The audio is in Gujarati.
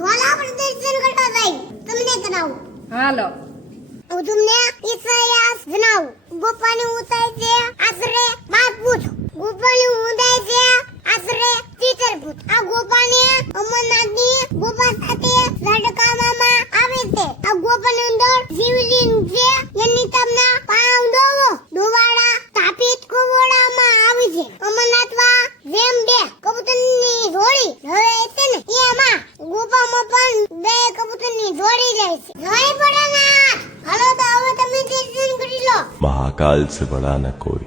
જ્વાલા પર દર્શન કરવા જાય તમને કરાવું હાલો હું તમને ઇતિહાસ જણાવું ગોપાની ઊંચાઈ છે આશરે 5 ફૂટ ગોપાની ઊંચાઈ છે આશરે 70 ફૂટ આ ગોપાને અમરનાથની ગોપા સાથે લડકાવામાં આવે છે આ ગોપાની અંદર શિવલિંગ છે એની તમને પાંડવો દોવાડા સ્થાપિત કરવામાં આવી છે અમરનાથમાં જેમ બે કબૂતરની જોડી હવે છે ને એમાં ગોપામાં પણ બે કબૂતરની જોડી જાય છે જય ભોળાનાથ હાલો તો હવે તમે દર્શન કરી લો महाकाल से बड़ा न कोई।